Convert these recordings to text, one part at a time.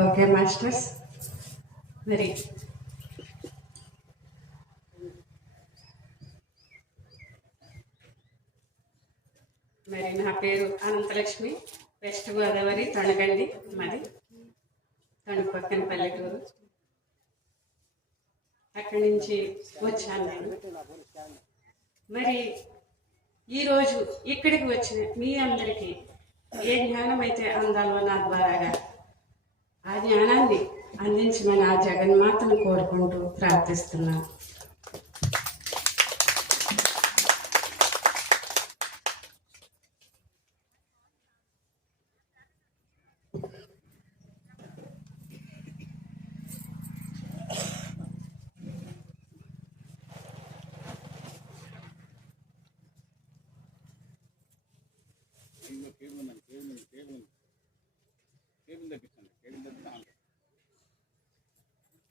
Okay masters. మరి నా పేరు అనంతలక్ష్మి, వెస్ట్ గోదావరి తొణగండి, మాది తణుకు పక్కన పల్లెటూరు. అక్కడి నుంచి వచ్చాను నేను. మరి ఈరోజు ఇక్కడికి వచ్చిన మీ అందరికీ ఏ జ్ఞానం అయితే అందాలో నా ద్వారాగా ఆ జ్ఞానాన్ని అందించమని ఆ జగన్మాతను కోరుకుంటూ ప్రార్థిస్తున్నాను.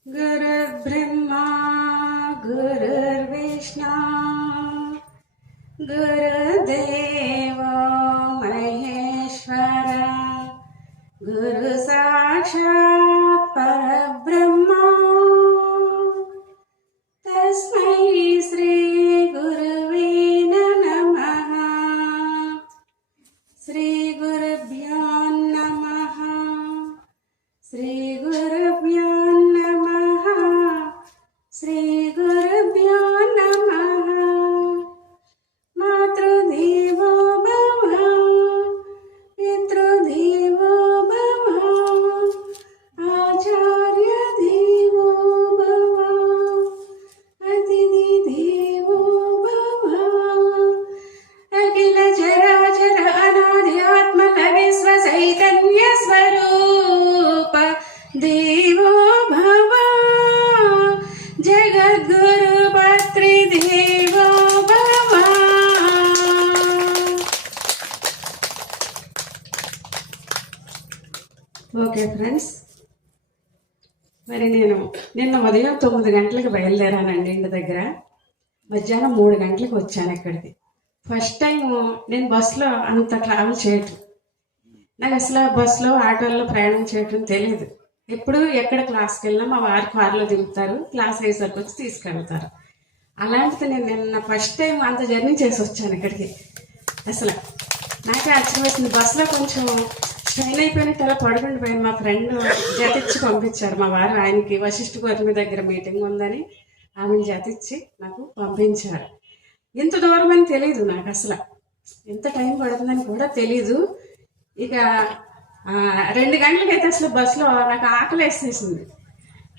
गुरुर्ब्रह्मा गुरुर्विष्णु गुरुदेव महेश्वर गुरु साक्षात् परब्रह्मा तस्मै श्री गुरुवे नमः. श्री गुरुभ्यो नमः. श्री गुरुभ्यो नमः. श्री गुरुभ्यो नमः. मातृदेवो भव, पितृदेवो भव, आचार्य देवो भव, अतिथि देवो भव. अखिल चराचर अनादि आत्मलविश्व चैतन्य स्वरूप देवो भव. जगद्गुरु भर्तृदेवो भव. ఓకే ఫ్రెండ్స్, మరి నేను నిన్న ఉదయం 9 గంటలకు బయలుదేరానండి ఇంటి దగ్గర. మధ్యాహ్నం 3 గంటలకు వచ్చాను ఇక్కడికి. ఫస్ట్ టైం నేను బస్సులో అంత ట్రావెల్ చేయటం, నాకు అసలు బస్సులో ఆటోల్లో ప్రయాణం చేయటం తెలియదు. ఎప్పుడు ఎక్కడ క్లాస్కి వెళ్ళినా మా వారి కారులో దిగుతారు, క్లాస్ అయ్యేసరికి వచ్చి తీసుకెళ్తారు. అలాంటిది నేను నిన్న ఫస్ట్ టైం అంత జర్నీ చేసి వచ్చాను ఇక్కడికి. అసలు నాకే ఆశ్చర్యం వేసింది. బస్సులో కొంచెం స్ట్రైన్ అయిపోయినట్టు అలా పడుకుండిపోయింది. మా ఫ్రెండ్ జతిచ్చి పంపించారు మా వారు. ఆయనకి వశిష్ఠ గౌతమి దగ్గర మీటింగ్ ఉందని ఆమెను జతిచ్చి నాకు పంపించారు. ఇంత దూరం అని తెలీదు నాకు, అసలు ఎంత టైం పడుతుందని కూడా తెలీదు. ఇక 2 గంటలకైతే అసలు బస్సులో నాకు ఆకలి వేసేసింది.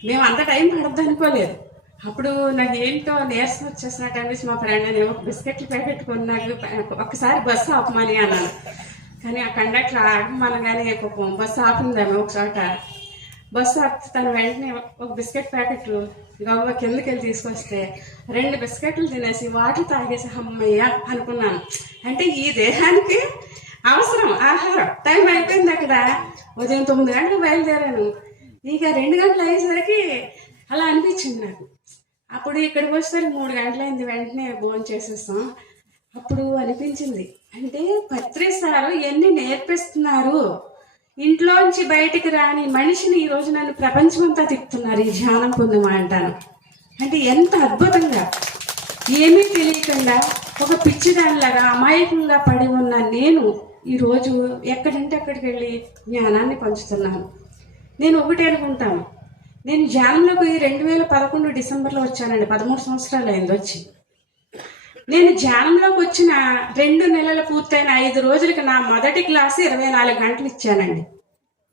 మేము అంత టైం పడద్దు అనుకోలేదు. అప్పుడు నాకు ఏంటో నీరసం వచ్చేసినట్టు అనిపించి మా ఫ్రెండ్ అని ఒక బిస్కెట్లు ప్యాకెట్ కొన్నాను, ఒక్కసారి బస్సు ఆపమని అన్నాను. కానీ ఆ కండక్టర్ ఆగమనగానే బస్సు ఆపిందాము ఒక చోట. బస్సు ఆపితే తను వెంటనే ఒక బిస్కెట్ ప్యాకెట్ గవ్వ కిందకి వెళ్ళి తీసుకొస్తే 2 బిస్కెట్లు తినేసి వాటర్ తాగేసి అమ్మయ్య అనుకున్నాను. అంటే ఈ దేహానికి అవసరం ఆహారం. టైం అయిపోయింది అక్కడ. ఉదయం 9 గంటలకు బయలుదేరాను. ఇక 2 గంటలు అయ్యేసరికి అలా అనిపించింది నాకు. అప్పుడు ఇక్కడికి వచ్చేసరికి 3 గంటలైంది. వెంటనే భోజనం చేసేస్తాం. అప్పుడు అనిపించింది, అంటే పత్రి సారు ఎన్ని నేర్పిస్తున్నారు. ఇంట్లోంచి బయటికి రాని మనిషిని ఈరోజు నన్ను ప్రపంచమంతా తిప్పుతున్నారు ఈ ధ్యానం పొందమా అంటాను. అంటే ఎంత అద్భుతంగా, ఏమీ తెలియకుండా ఒక పిచ్చిదానిలాగా అమాయకంగా పడి ఉన్న నేను ఈరోజు ఎక్కడంటే అక్కడికి వెళ్ళి జ్ఞానాన్ని పంచుతున్నాను. నేను ఒకటి అనుకుంటాను, నేను ధ్యానంలోకి 2011 డిసెంబర్లో వచ్చానండి. 13 సంవత్సరాలు అయింది వచ్చి. నేను ధ్యానంలోకి వచ్చిన 2 నెలలు పూర్తయిన 5 రోజులకి నా మొదటి క్లాసు 24 గంటలు ఇచ్చానండి.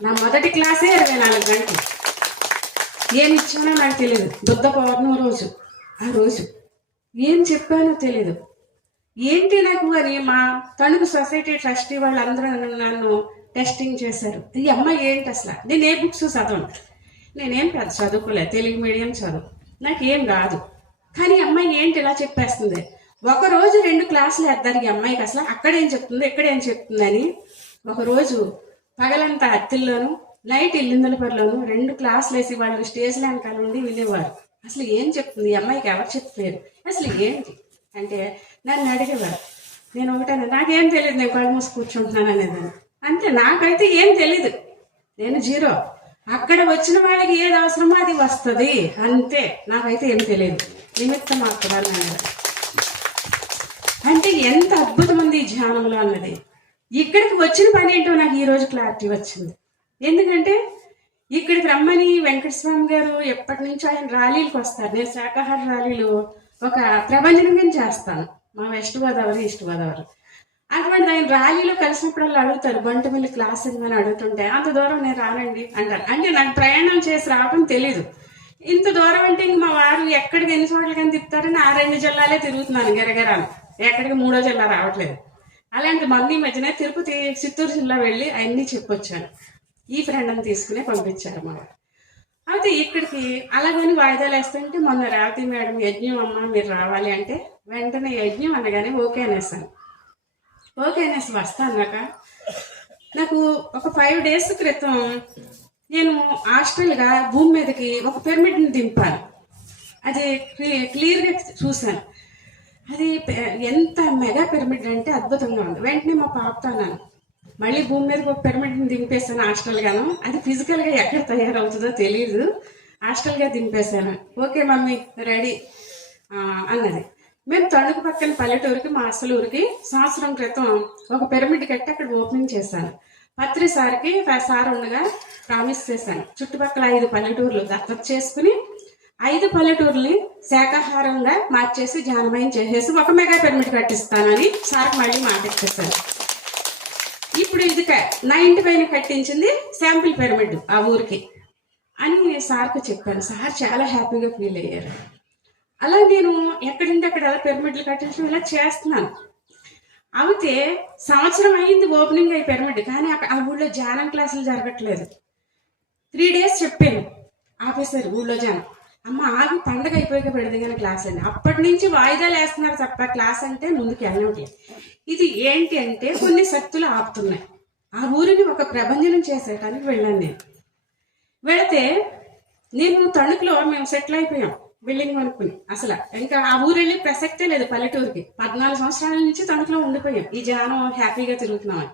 నా మొదటి క్లాసే 24 గంటలు. ఏమి ఇచ్చానో నాకు తెలియదు. బుద్ధ పౌర్ణమి రోజు, ఆ రోజు ఏం చెప్పానో తెలీదు. ఏంటి నాకు అని మా తణుకు సొసైటీ ట్రస్టీ వాళ్ళందరూ నన్ను టెస్టింగ్ చేశారు. ఈ అమ్మాయి ఏంటి అసలు, నేను ఏ బుక్స్ చదవను, నేనేం పెద్ద చదువుకోలేదు, తెలుగు మీడియం చదువు, నాకేం రాదు. కానీ అమ్మాయి ఏంటి ఇలా చెప్పేస్తుంది. ఒకరోజు 2 క్లాసులు వేద్దారు ఈ అమ్మాయికి. అసలు అక్కడేం చెప్తుందో ఇక్కడేం చెప్తుందని ఒకరోజు పగలంతా అత్తిల్లోను, నైట్ ఇల్లిందలపరిలోను 2 క్లాసులు వేసి వాళ్ళు స్టేజ్ వెనకాల ఉండి వినేవారు. అసలు ఏం చెప్తుంది ఈ అమ్మాయికి, ఎవరు చెప్పలేరు, అసలు ఏంటి అంటే నన్ను అడిగేవారు. నేను ఒకటే, నాకేం తెలియదు, నేను కళ్ళు మూసి కూర్చుంటున్నాను అనేదాన్ని. అంతే, నాకైతే ఏం తెలీదు, నేను జీరో. అక్కడ వచ్చిన వాళ్ళకి ఏది అవసరమో అది వస్తుంది అంతే. నాకైతే ఏం తెలియదు, నిమిత్త మాత్రాలు అన్నది. అంటే ఎంత అద్భుతం ఉంది ఈ ధ్యానంలో అన్నది. ఇక్కడికి వచ్చిన పని ఏంటో నాకు ఈ రోజు క్లారిటీ వచ్చింది. ఎందుకంటే ఇక్కడికి రమ్మని వెంకటస్వామి గారు ఎప్పటి నుంచో ఆయన ర్యాలీలకు వస్తారు. నేను శాకాహార ర్యాలీలు ఒక ప్రభంజనంగా చేస్తాను, మా వెస్ట్ గోదావరి ఈస్ట్ గోదావరి. అటువంటి ఆయన ర్యాలీలో కలిసినప్పుడల్లా అడుగుతారు, బంటుమిల్లి క్లాస్ అని అడుగుతుంటే అంత దూరం నేను రానండి అంటారు. అంటే నాకు ప్రయాణం చేసి రావడం తెలీదు. ఇంత దూరం అంటే ఇంక మా వారు ఎక్కడికి ఎన్ని చోట్ల కానీ తిప్పుతారని ఆ 2 జిల్లాలే తిరుగుతున్నాను గిరగిరాను, ఎక్కడికి 3వ జిల్లా రావట్లేదు. అలాంటి మంది మధ్యన తిరుపతి చిత్తూరు జిల్లా వెళ్ళి అవన్నీ చెప్పొచ్చాను. ఈ ఫ్రెండ్ని తీసుకునే పంపించారు మా వారు. అయితే ఇక్కడికి అలాగని వాయిదాలు వేస్తుంటే మొన్న రేవతి మేడం యజ్ఞం అమ్మ మీరు రావాలి అంటే వెంటనే యజ్ఞం అనగానే ఓకే అనేసాను. ఓకే అనేసి వస్తా అన్నాక నాకు ఒక 5 days క్రితం నేను హాస్టల్గా భూమి మీదకి ఒక పిరమిడ్ని దింపాను. అది క్లియర్గా చూశాను. అది ఎంత మెగా పిరమిడ్ అంటే అద్భుతంగా ఉంది. వెంటనే మా పాపతో అన్నాను, మళ్ళీ భూమి మీదకి ఒక పిరమిడ్ని దింపేశాను హాస్టల్గాను. అది ఫిజికల్గా ఎక్కడ తయారవుతుందో తెలియదు, హాస్టల్గా దింపేశాను. ఓకే మమ్మీ రెడీ అన్నది. మేము తణుకు పక్కన పల్లెటూరికి మా అసలు ఊరికి సంవత్సరం క్రితం ఒక పిరమిడ్ కట్టి అక్కడ ఓపెనింగ్ చేశాను. పత్రి సార్కి సార్ ఉండగా ప్రామిస్ చేశాను, చుట్టుపక్కల 5 పల్లెటూర్లు దత్తత చేసుకుని 5 పల్లెటూర్లని శాకాహారంగా మార్చేసి ధ్యానమయం చేసేసి ఒక మెగా పిరమిడ్ కట్టిస్తానని సార్కి మళ్ళీ మాట ఇచ్చేసాను. ఇప్పుడు ఇది 95 కట్టించింది శాంపిల్ పిరమిడ్ ఆ ఊరికి అని సార్కి చెప్పాను. సార్ చాలా హ్యాపీగా ఫీల్ అయ్యారు. అలా నేను ఎక్కడింటే అక్కడ అలా పిరమిడ్లు కట్టించడం ఇలా చేస్తున్నాను. అయితే సంవత్సరం అయింది ఓపెనింగ్ అయ్యి పిరమిడ్, కానీ ఆ ఊళ్ళో ధ్యానం క్లాసులు జరగట్లేదు. 3 days చెప్పాను, ఆఫీసర్ ఊళ్ళో ధ్యానం అమ్మ ఆగి పండగ అయిపోయాక పెడితే కానీ క్లాస్ అని. అప్పటి నుంచి వాయిదాలు వేస్తున్నారు తప్ప క్లాస్ అంటే ముందుకు వెళ్ళట్లేదు. ఇది ఏంటి అంటే కొన్ని శక్తులు ఆపుతున్నాయి. ఆ ఊరిని ఒక ప్రభంజనం చేసేటానికి వెళ్ళాను. నేను వెళితే నేను తణుకులో మేము సెటిల్ అయిపోయాం బిల్డింగ్ అనుకుని. అసలు ఇంకా ఆ ఊరు వెళ్ళి ప్రసక్తే లేదు పల్లెటూరుకి. 14 సంవత్సరాల నుంచి తణుకులో ఉండిపోయాం, ఈ జనం హ్యాపీగా తిరుగుతున్నామని.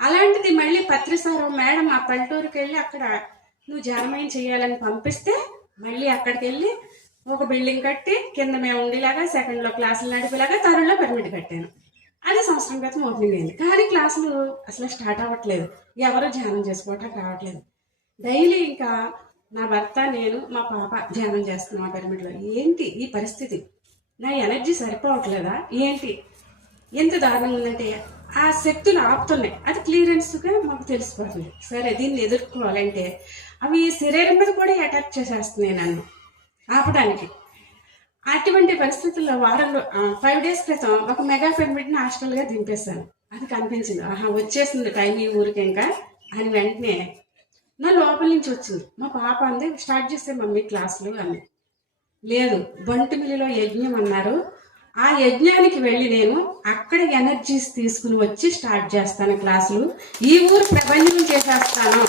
అలాంటిది మళ్ళీ పత్రిసారు మేడం ఆ పల్లెటూరుకి వెళ్ళి అక్కడ నువ్వు ధ్యానమయం చేయాలని పంపిస్తే మళ్ళీ అక్కడికి వెళ్ళి ఒక బిల్డింగ్ కట్టి కింద మేము ఉండేలాగా సెకండ్లో క్లాసులు నడిపేలాగా థర్డ్లో పిరమిడ్ కట్టాను. అది సంవత్సరం క్రితం ఓపెనింగ్ అయింది. కానీ క్లాసులు అసలు స్టార్ట్ అవ్వట్లేదు, ఎవరు ధ్యానం చేసుకోవటానికి రావట్లేదు. డైలీ ఇంకా నా భర్త నేను మా పాప ధ్యానం చేస్తున్నాం ఆ పిరమిడ్లో. ఏంటి ఈ పరిస్థితి, నా ఎనర్జీ సరిపోవట్లేదా ఏంటి, ఎంత దారుణంగా ఉందంటే ఆ శక్తులు ఆపుతున్నాయి. అది క్లియరెన్స్గా మాకు తెలిసిపోతుంది. సరే దీన్ని ఎదుర్కోవాలంటే అవి శరీరం మీద కూడా అటాక్ చేసేస్తున్నాయి నన్ను ఆపడానికి. అటువంటి పరిస్థితుల్లో వారంలో 5 days క్రితం ఒక మెగా పిరమిడ్ని హాస్టల్గా దింపేశాను. అది కనిపించింది, ఆహా వచ్చేసింది టైం ఈ ఊరికి ఇంకా అని. వెంటనే నా లోపల నుంచి వచ్చింది, మా పాప అంది స్టార్ట్ చేస్తే మమ్మీ క్లాసులు అంది. లేదు బంటుమిల్లిలో యజ్ఞం అన్నారు, ఆ యజ్ఞానికి వెళ్ళి నేను అక్కడ ఎనర్జీస్ తీసుకుని వచ్చి స్టార్ట్ చేస్తాను క్లాసులు, ఈ ఊరు ప్రపంచం చేసేస్తాను.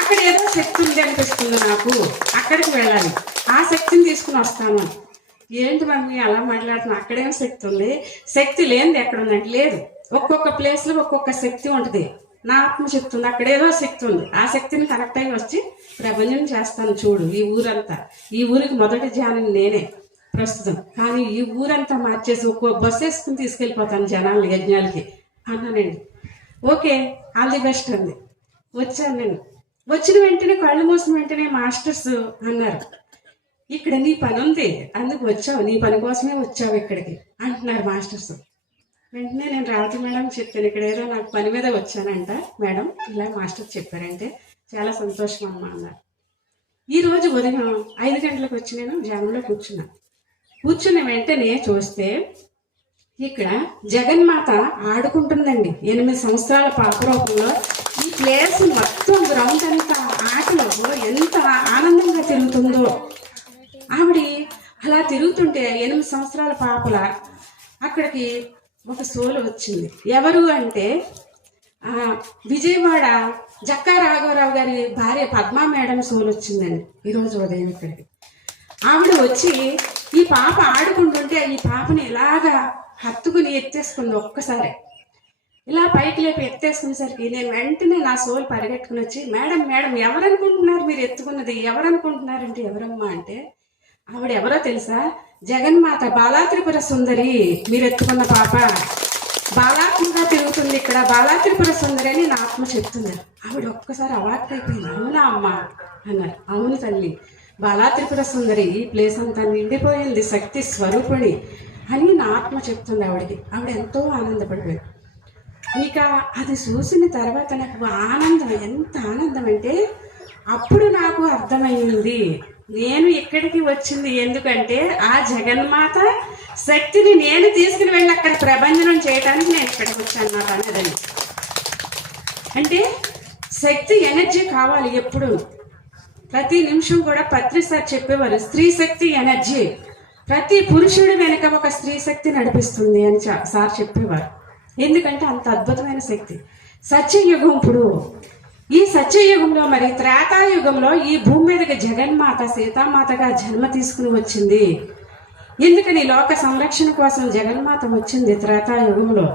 అక్కడ ఏదో శక్తి ఉంది అనిపిస్తుంది నాకు, అక్కడికి వెళ్ళాలి, ఆ శక్తిని తీసుకుని వస్తాను. ఏంటి మమ్మీ అలా మాట్లాడుతున్నా, అక్కడేం శక్తి ఉంది, శక్తి లేనిది ఎక్కడ ఉందంటే లేదు. ఒక్కొక్క ప్లేస్లో ఒక్కొక్క శక్తి ఉంటుంది. నా ఆత్మ శక్తి ఉంది, అక్కడేదో శక్తి ఉంది, ఆ శక్తిని కనెక్ట్ అయ్యి వచ్చి ప్రపంచం చేస్తాను చూడు ఈ ఊరంతా. ఈ ఊరికి మొదటి ధ్యానం నేనే ప్రస్తుతం, కానీ ఈ ఊరంతా మార్చేసి ఒక్కో బస్సు వేసుకుని తీసుకెళ్ళిపోతాను జనాలు యజ్ఞాలకి అన్నానండి. ఓకే ఆల్ ది బెస్ట్ అంది. వచ్చాను నేను. వచ్చిన వెంటనే కళ్ళు మూసిన వెంటనే మాస్టర్స్ అన్నారు, ఇక్కడ నీ పని ఉంది అందుకు వచ్చావు, నీ పని కోసమే వచ్చావు ఇక్కడికి అంటున్నారు మాస్టర్స్. వెంటనే నేను రావతి మేడం చెప్పాను, ఇక్కడ ఏదో నాకు పని మీద వచ్చానంట మేడం, ఇలా మాస్టర్ చెప్పారంటే చాలా సంతోషం అమ్మ అన్నారు. ఈరోజు ఉదయం 5 గంటలకు వచ్చి నేను ధ్యానంలో కూర్చున్న వెంటనే చూస్తే ఇక్కడ జగన్మాత ఆడుకుంటుందండి 8 సంవత్సరాల పాప రూపంలో. ఈ ప్లేస్ మొత్తం గ్రౌండ్ అంతా ఆటలో ఎంత ఆనందంగా తిరుగుతుందో. ఆవిడ అలా తిరుగుతుంటే 8 సంవత్సరాల పాపల అక్కడికి ఒక సోలు వచ్చింది. ఎవరు అంటే విజయవాడ జక్కా రాఘవరావు గారి భార్య పద్మా మేడం సోలు వచ్చిందండి ఈరోజు ఉదయం ఇక్కడికి. ఆవిడ వచ్చి ఈ పాప ఆడుకుంటుంటే ఈ పాపని ఇలాగా హత్తుకుని ఎత్తేసుకుంది ఒక్కసారి. ఇలా పైకి లేపి ఎత్తేసుకునేసరికి నేను వెంటనే నా సోల్ పరిగెట్టుకుని వచ్చి, మేడం మేడం ఎవరనుకుంటున్నారు మీరు ఎత్తుకున్నది, ఎవరనుకుంటున్నారంటే ఎవరమ్మా అంటే, ఆవిడ ఎవరో తెలుసా, జగన్మాత బాలాత్రిపుర సుందరి, మీరు ఎత్తుకున్న పాప బాలాత్మగా తిరుగుతుంది ఇక్కడ, బాలాత్రిపుర సుందరి అని నా ఆత్మ చెప్తుంది. ఆవిడ ఒక్కసారి అవాక్ అయిపోయింది. అవునా అమ్మ అన్నారు. అవును తల్లి, బాలాత్రిపుర సుందరి, ఈ ప్లేస్ అంతా నిండిపోయింది శక్తి స్వరూపిణి అని నా ఆత్మ చెప్తుంది ఆవిడకి. ఆవిడ ఎంతో ఆనందపడిపోయింది. ఇక అది చూసిన తర్వాత నాకు ఆనందం, ఎంత ఆనందం అంటే అప్పుడు నాకు అర్థమైంది నేను ఇక్కడికి వచ్చింది ఎందుకంటే ఆ జగన్మాత శక్తిని నేను తీసుకుని వెళ్ళి అక్కడ ప్రభంజనం చేయడానికి నేను ఇక్కడికి వచ్చాను నా పనిదని. అంటే శక్తి ఎనర్జీ కావాలి ఎప్పుడు, ప్రతి నిమిషం కూడా పత్రి సార్ చెప్పేవారు, స్త్రీ శక్తి ఎనర్జీ, ప్రతి పురుషుడి వెనుక ఒక స్త్రీ శక్తి నడిపిస్తుంది అని సార్ చెప్పేవారు. ఎందుకంటే అంత అద్భుతమైన శక్తి. సత్యయుగం ఇప్పుడు, ఈ సత్యయుగంలో మరి త్రేతాయుగంలో ఈ భూమి మీదకి జగన్మాత సీతామాతగా జన్మ తీసుకుని వచ్చింది. ఎందుకని లోక సంరక్షణ కోసం జగన్మాత వచ్చింది త్రేతాయుగంలో.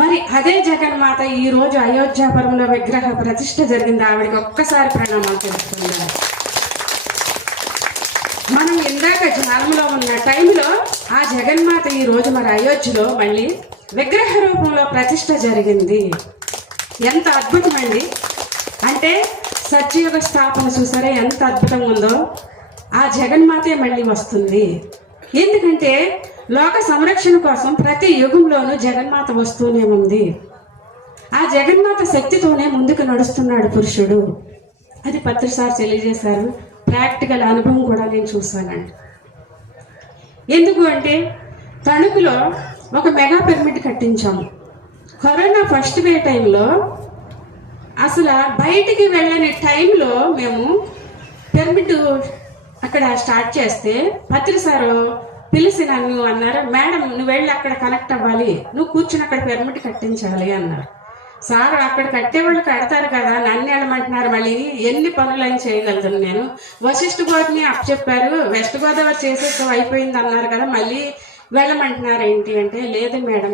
మరి అదే జగన్మాత ఈ రోజు అయోధ్యాపురంలో విగ్రహ ప్రతిష్ఠ జరిగింది. ఆవిడకి ఒక్కసారి ప్రణామాలు తెలుసుకుందాం. మనం ఇందాక ధ్యానంలో ఉన్న టైంలో ఆ జగన్మాత ఈ రోజు మరి అయోధ్యలో మళ్ళీ విగ్రహ రూపంలో ప్రతిష్ఠ జరిగింది. ఎంత అద్భుతమండి. అంటే సత్యయుగ స్థాపన చూసారా ఎంత అద్భుతంగా ఉందో. ఆ జగన్మాతే మళ్ళీ వస్తుంది. ఎందుకంటే లోక సంరక్షణ కోసం ప్రతి యుగంలోనూ జగన్మాత వస్తూనే ఉంది. ఆ జగన్మాత శక్తితోనే ముందుకు నడుస్తున్నాడు పురుషుడు. అది పత్రిసారి తెలియజేశారు. ప్రాక్టికల్ అనుభవం కూడా నేను చూశానండి. ఎందుకు అంటే తణుకులో ఒక mega pyramid కట్టించాము. Corona first way టైంలో అసలు బయటికి వెళ్ళని టైంలో మేము పిరమిడ్ అక్కడ స్టార్ట్ చేస్తే పత్రి సారు పిలిచి నన్ను అన్నారు, మేడం నువ్వు వెళ్ళి అక్కడ కనెక్ట్ అవ్వాలి, నువ్వు కూర్చుని అక్కడ పిరమిడ్ కట్టించాలి అన్నారు. సార్ అక్కడ కట్టేవాళ్ళు కడతారు కదా, నన్ను వెళ్ళమంటున్నారు, మళ్ళీ ఎన్ని పనులు చేయగలుగుతాను నేను. వశిష్ఠ గోదావరిని అప్పచెప్పారు, వెస్ట్ గోదావరి చేసేస్తాం అయిపోయింది అన్నారు కదా, మళ్ళీ వెళ్ళమంటున్నారు ఏంటి అంటే, లేదు మేడం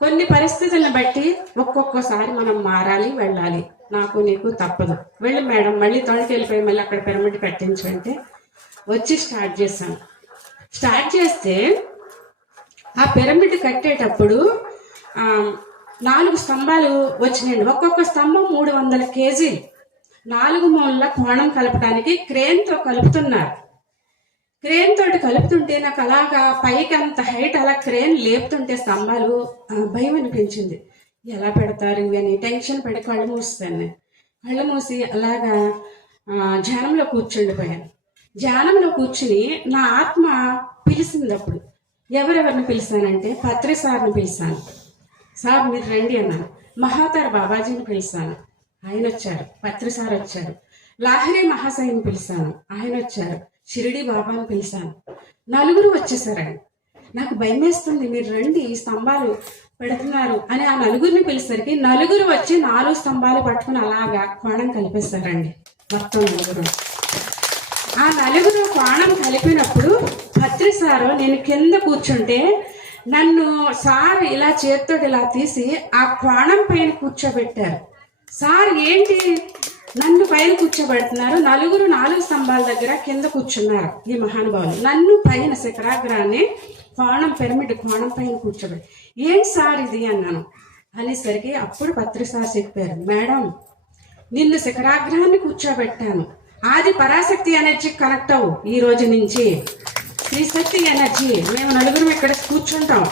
కొన్ని పరిస్థితులను బట్టి ఒక్కొక్కసారి మనం మారాలి, వెళ్ళాలి, నాకు నీకు తప్పదు, వెళ్ళి మేడం మళ్ళీ తోడికి వెళ్ళిపోయి మళ్ళీ అక్కడ పిరమిడ్ కట్టించంటే వచ్చి స్టార్ట్ చేశాను. స్టార్ట్ చేస్తే ఆ పిరమిడ్ కట్టేటప్పుడు 4 స్తంభాలు వచ్చినాయండి. ఒక్కొక్క స్తంభం 300 కేజీలు. 4 మూలల కోణం కలపడానికి క్రేన్తో కలుపుతున్నారు. క్రేన్ తోటి కలుపుతుంటే నాకు అలాగా పైకి అంత హైట్ అలా క్రేన్ లేపుతుంటే స్తంభాలు భయం అనిపించింది. ఎలా పెడతారు అని టెన్షన్ పడి కళ్ళు మూస్తాను. కళ్ళు మూసి అలాగా ధ్యానంలో కూర్చుండిపోయాను. ధ్యానంలో కూర్చుని నా ఆత్మ పిలిచింది. అప్పుడు ఎవరెవరిని పిలిచానంటే పత్రి సార్ని పిలిచాను. సార్ మీరు రండి అన్నాను. మహాతార్ బాబాజీని పిలిచాను, ఆయన వచ్చారు. పత్రి సార్ వచ్చారు. లాహిరి మహాశయని పిలిచాను, ఆయన వచ్చారు. షిరిడి బాబాని పిలిచాను. 4 వచ్చేసారండి. నాకు భయం వేస్తుంది, మీరు రండి ఈ స్తంభాలు పెడుతున్నారు అని ఆ 4 పిలిచేసరికి 4 వచ్చి 4 స్తంభాలు పట్టుకుని అలాగా కోణం కలిపేస్తారండి. మొత్తం 4. ఆ 4 కోణం కలిపినప్పుడు పత్రి సారు నేను కింద కూర్చుంటే నన్ను సార్ ఇలా చేత్తో ఇలా తీసి ఆ కోణం పైన కూర్చోబెట్టారు. సార్ ఏంటి నన్ను పైన కూర్చోబెడుతున్నారు, 4 స్తంభాల దగ్గర కింద కూర్చున్నారు ఈ మహానుభావులు. నన్ను పైన శిఖరాగ్రాన్ని కోణం పిరమిడ్ కోణం పైన కూర్చోబెట్టి ఏంటి సార్ ఇది అన్నాను. అనేసరికి అప్పుడు పత్రి సార్ చెప్పారు, మేడం నిన్ను శిఖరాగ్రహాన్ని కూర్చోబెట్టాను, ఆది పరాశక్తి ఎనర్జీ కనెక్ట్ అవ్వు ఈ రోజు నుంచి, శ్రీశక్తి ఎనర్జీ, మేము 4 ఇక్కడ కూర్చుంటాం,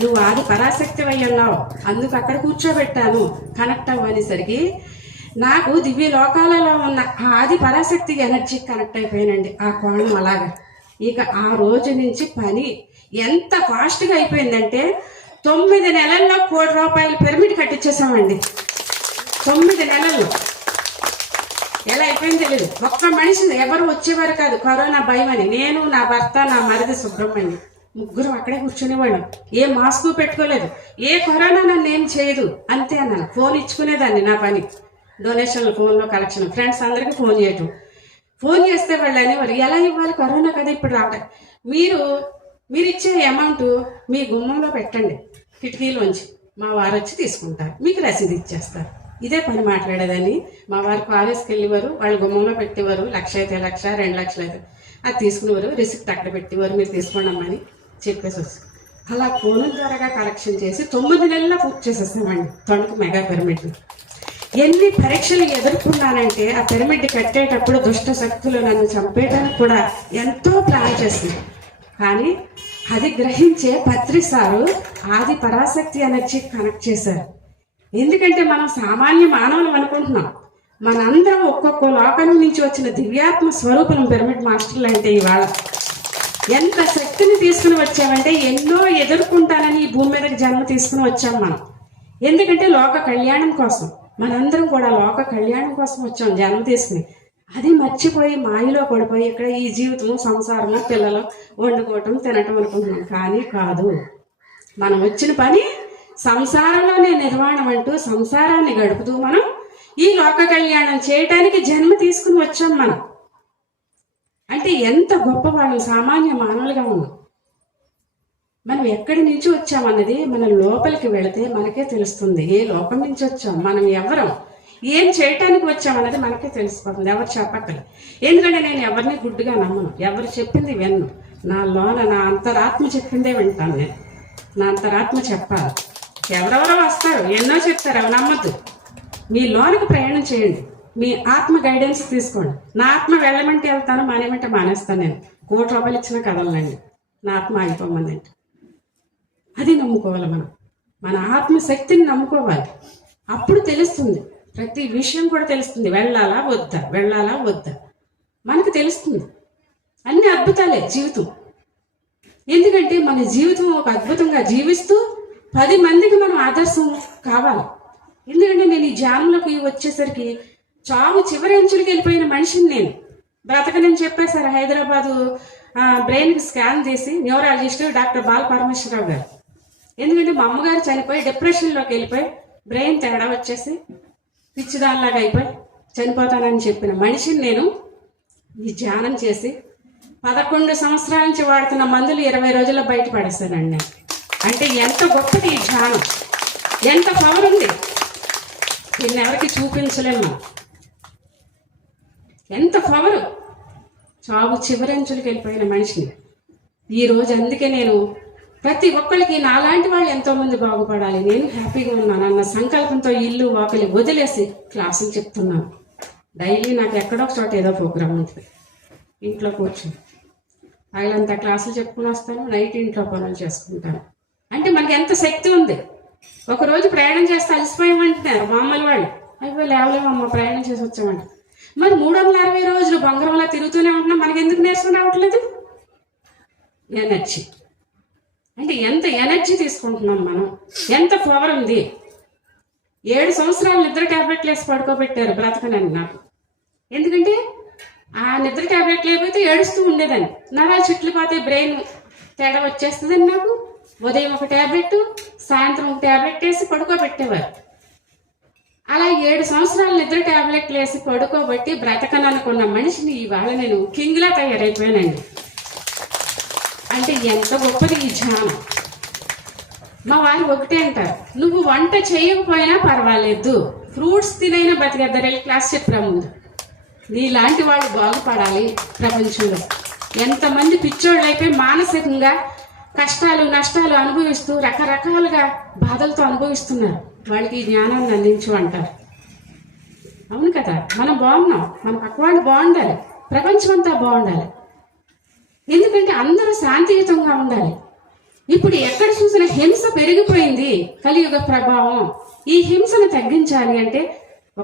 నువ్వు ఆది పరాశక్తి అయి ఉన్నావు, అందుకు అక్కడ కూర్చోబెట్టాను, కనెక్ట్ అవ్వు అనేసరికి నాకు దివ్య లోకాలలో ఉన్న ఆది పరాశక్తి ఎనర్జీ కనెక్ట్ అయిపోయానండి ఆ కోణం అలాగా. ఇక ఆ రోజు నుంచి పని ఎంత ఫాస్ట్గా అయిపోయిందంటే 9 నెలల్లో ₹1 కోటి పిరమిడ్ కట్టించేసామండి. 9 నెలల్లో ఎలా అయిపోయింది తెలియదు. ఒక్క మనిషి ఎవరు వచ్చేవారు కాదు, కరోనా భయం అని. నేను, నా భర్త, నా మరిది సుబ్రహ్మణ్యం 3 అక్కడే కూర్చునేవాళ్ళం. ఏ మాస్క్ పెట్టుకోలేదు, ఏ కరోనా నన్ను ఏం చేయదు అంతే అన్నాను. ఫోన్ ఇచ్చుకునేదాన్ని, నా పని డొనేషన్లు, ఫోన్లో కలెక్షన్, ఫ్రెండ్స్ అందరికీ ఫోన్ చేయటం. ఫోన్ చేస్తే వాళ్ళు అనేవారు ఎలా ఇవ్వాలి, కరోనా కదా ఇప్పుడు రావడం, మీరు ఇచ్చే అమౌంట్ మీ గుమ్మంలో పెట్టండి కిటికీలోంచి, మా వారు వచ్చి తీసుకుంటారు, మీకు రసీదు ఇచ్చేస్తారు. ఇదే పని మాట్లాడేదని. మా వారు కాలేజ్కి వెళ్ళేవారు, వాళ్ళు గుమ్మంలో పెట్టేవారు. 1,00,000 అయితే 1,00,000, 2,00,000 అయితే అది తీసుకునేవారు. రిసిప్ట్ అక్కడ పెట్టేవారు, మీరు తీసుకోండి అమ్మని చెప్పేసి వచ్చి అలా ఫోనుల ద్వారాగా కలెక్షన్ చేసి 9 నెలల్లో పూర్తి చేసేస్తామండి తణుకు మెగా పిరమిడ్. ఎన్ని పరీక్షలు ఎదుర్కొన్నానంటే ఆ పిరమిడ్ కట్టేటప్పుడు దుష్ట శక్తులు నన్ను చంపేయడానికి కూడా ఎంతో ప్లాన్ చేసింది. కానీ అది గ్రహించే పత్రి సారు ఆది పరాశక్తి ఎనర్జీ కనెక్ట్ చేశారు. ఎందుకంటే మనం సామాన్య మానవులు అనుకుంటున్నాం, మనందరం ఒక్కొక్క లోకం నుంచి వచ్చిన దివ్యాత్మ స్వరూపం పిరమిడ్ మాస్టర్లు అంటే ఇవాళ ఎంత శక్తిని తీసుకుని వచ్చామంటే ఎన్నో ఎదుర్కొంటానని ఈ భూమి మీదకి జన్మ తీసుకుని వచ్చాం మనం. ఎందుకంటే లోక కళ్యాణం కోసం, మనందరం కూడా లోక కళ్యాణం కోసం వచ్చాం జన్మ తీసుకుని. అది మర్చిపోయి మాయలో పడిపోయి ఇక్కడ ఈ జీవితము, సంసారము, పిల్లలు వండుకోవటం, తినటం అనుకుంటున్నాం. కానీ కాదు, మనం వచ్చిన పని సంసారంలోనే నిర్వాణం అంటూ సంసారాన్ని గడుపుతూ మనం ఈ లోక కళ్యాణం చేయటానికి జన్మ తీసుకుని వచ్చాం మనం. అంటే ఎంత గొప్పవాళ్ళం, సామాన్య మానవులుగా ఉన్నాం. మనం ఎక్కడి నుంచి వచ్చామన్నది మన లోపలికి వెళితే మనకే తెలుస్తుంది. ఏ లోకం నుంచి వచ్చాం, మనం ఎవరం, ఏం చేయటానికి వచ్చామన్నది మనకే తెలిసిపోతుంది, ఎవరు చెప్పక్కర్లేదు. ఎందుకంటే నేను ఎవరిని గుడ్డుగా నమ్మను, ఎవరు చెప్పింది విన్ను. నా లోన నా అంతరాత్మ చెప్పిందే వింటాను నేను. నా అంతరాత్మ చెప్పాలి. ఎవరెవరో వస్తారు, ఎన్నో చెప్తారు, అవి నమ్మద్దు. మీ లోనికి ప్రయాణం చేయండి, మీ ఆత్మ గైడెన్స్ తీసుకోండి. నా ఆత్మ వెళ్ళమంటే వెళ్తాను, మానేమంటే మానేస్తాను. నేను ₹1,00,000 ఇచ్చినా కదలనండి, నా ఆత్మ ఆగిపోమందంటే. అది నమ్ముకోవాలి మనం, మన ఆత్మశక్తిని నమ్ముకోవాలి. అప్పుడు తెలుస్తుంది, ప్రతి విషయం కూడా తెలుస్తుంది. వెళ్ళాలా వద్దా, వెళ్ళాలా వద్దా మనకు తెలుస్తుంది. అన్ని అద్భుతాలే జీవితం. ఎందుకంటే మన జీవితం ఒక అద్భుతంగా జీవిస్తూ 10 మందికి మనం ఆదర్శం కావాలి. ఎందుకంటే నేను ఈ ధ్యానంలోకి వచ్చేసరికి చావు చివరి అంచులకి వెళ్ళిపోయిన మనిషిని నేను. బ్రతకనని చెప్పేశారు హైదరాబాదు బ్రెయిన్కి స్కాన్ చేసి న్యూరాలజిస్ట్ డాక్టర్ బాల పరమేశ్వరరావు గారు. ఎందుకంటే మా అమ్మగారు చనిపోయి డిప్రెషన్లోకి వెళ్ళిపోయి బ్రెయిన్ తేడా వచ్చేసి పిచ్చిదానిలాగా అయిపోయి చనిపోతానని చెప్పిన మనిషిని నేను ఈ ధ్యానం చేసి 11 సంవత్సరాల నుంచి వాడుతున్న మందులు 20 రోజుల్లో బయటపడేస్తానండి నేను. అంటే ఎంత గొప్పది ఈ ధ్యానం, ఎంత పవర్ ఉంది, దీన్ని ఎవరికి చూపించలేము. ఎంత పవరు, చావు చివరంచులకు వెళ్ళిపోయిన మనిషిని ఈరోజు. అందుకే నేను ప్రతి ఒక్కరికి నాలాంటి వాళ్ళు ఎంతోమంది బాగుపడాలి, నేను హ్యాపీగా ఉన్నాను అన్న సంకల్పంతో ఇల్లు వాకిలి వదిలేసి క్లాసులు చెప్తున్నాను. డైలీ నాకు ఎక్కడో ఒక చోట ఏదో ప్రోగ్రామ్ ఉంటుంది, ఇంట్లో కూర్చొని పగలంతా క్లాసులు చెప్పుకుని వస్తాను, నైట్ ఇంట్లో పనులు చేసుకుంటాను. అంటే మనకి ఎంత శక్తి ఉంది. ఒకరోజు ప్రయాణం చేస్తే అలసిపోయామంటున్నారు మామూలు వాళ్ళు, అయిపోయి లేవలేమమ్మ ప్రయాణం చేసి వచ్చామంట. మరి 360 రోజులు బంగారంలా తిరుగుతూనే ఉంటున్నాం, మనకి ఎందుకు నీరసం రావట్లేదు? ఎనర్జీ. అంటే ఎంత ఎనర్జీ తీసుకుంటున్నాం మనం, ఎంత పవర్ ఉంది. 7 సంవత్సరాలు నిద్ర ట్యాబ్లెట్లు వేసి పడుకోబెట్టారు బ్రతకనని నాకు. ఎందుకంటే ఆ నిద్ర ట్యాబ్లెట్లు లేకపోతే ఏడుస్తూ ఉండేదాన్ని. నరాలు చుట్లు పోతే బ్రెయిన్ తేడా వచ్చేస్తుందని నాకు ఉదయం ఒక ట్యాబ్లెట్, సాయంత్రం ఒక ట్యాబ్లెట్ వేసి పడుకోబెట్టేవారు. అలా 7 సంవత్సరాలు నిద్ర ట్యాబ్లెట్లు వేసి పడుకోబట్టి బ్రతకననుకున్న మనిషిని ఇవాళ నేను కింగ్లా తయారైపోయానండి. అంటే ఎంత గొప్పది ఈ ధ్యానం. మా వారు ఒకటే అంటారు, నువ్వు వంట చేయకపోయినా పర్వాలేదు, ఫ్రూట్స్ తినైనా బతికేద్దరు. క్లాస్ చెప్పరా ముందు, నీలాంటి వాళ్ళు బాగుపడాలి ప్రపంచంలో. ఎంతమంది పిచ్చోళ్ళు అయిపోయి మానసికంగా కష్టాలు నష్టాలు అనుభవిస్తూ రకరకాలుగా బాధలతో అనుభవిస్తున్నారు. వాళ్ళకి ఈ జ్ఞానాన్ని అందించు అంటారు. అవును కదా, మనం బాగున్నాం, మన పక్క వాళ్ళు బాగుండాలి, ప్రపంచం అంతా బాగుండాలి. ఎందుకంటే అందరూ శాంతియుతంగా ఉండాలి. ఇప్పుడు ఎక్కడ చూసిన హింస పెరిగిపోయింది, కలియుగ ప్రభావం. ఈ హింసను తగ్గించాలి అంటే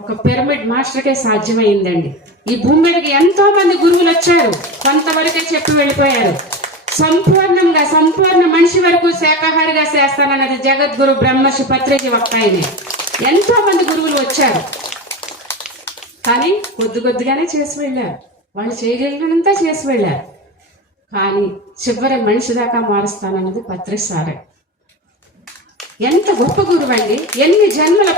ఒక పిరమిడ్ మాస్టర్కే సాధ్యమైందండి. ఈ భూమి మీదకి ఎంతో మంది గురువులు వచ్చారు, కొంతవరకే చెప్పి వెళ్ళిపోయారు. సంపూర్ణంగా సంపూర్ణ మనిషి వరకు శాకాహారిగా చేస్తానన్నది జగద్గురు బ్రహ్మర్షి పత్రిజీ ఒక్క ఆయనే. ఎంతో మంది గురువులు వచ్చారు, కానీ కొద్దిగానే చేసి వెళ్ళారు. వాళ్ళు చేయగలిగినంతా చేసి వెళ్ళారు. కానీ చివరి మనిషి దాకా మారుస్తానన్నది పత్రి సారే. ఎంత గొప్ప గురువు అండి, ఎన్ని జన్మల